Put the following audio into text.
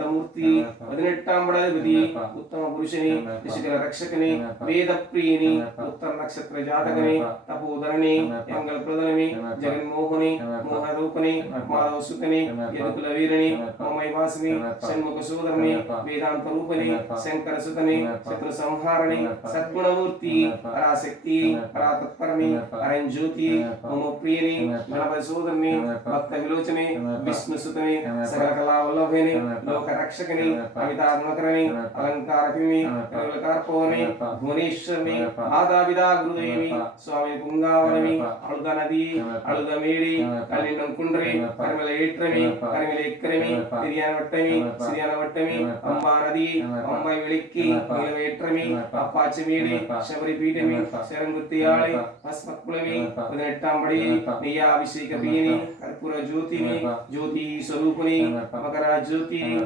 శాంతమూర్తి 18ాం పడాధిపతి ఉత్తమ పురుషిని దిశకల రక్షకని వేద ప్రియని ఉత్తర నక్షత్ర జాతకని తపోధరణి ఎంగళ ప్రదనమి జగన్మోహని మోహరూపని మాధవసుతని యదుకుల వీరని మమైవాసిని షణ్ముఖ సోదరుని వేదాంత రూపని శంకర సుతని శత్రు సంహారణి సద్గుణమూర్తి పరాశక్తి పరాతత్పరని అరంజ్యోతి మమ ప్రియని గణపతి సోదరుని భక్త విలోచని విష్ణు సుతని సకల కళావల్లభని లోక రక్షకని అమితాత్మకరని అలంకారకిని కార్పవని భువనేశ్వరిని మాతాపితా గురుదేవి స్వామి పుంగావనమి అళుద నది అళుద మేడి కళ్యాణం కుండ్రి కరిమల ఏట్రమి కరిమల ఎక్కరమి తిరియాన వట్టమి సిరియాన వట్టమి అంబా నది అంబై వెళిక్కి నీలవేట్రమి అప్పాచి మేడి శబరి పీఠమి శరంగుత్తియాళి భస్మకులమి 18ాం పడి నెయ్యాభిషేక ప్రియని కర్పూర జ్యోతిని జ్యోతి స్వరూపుని మకర జ్యోతి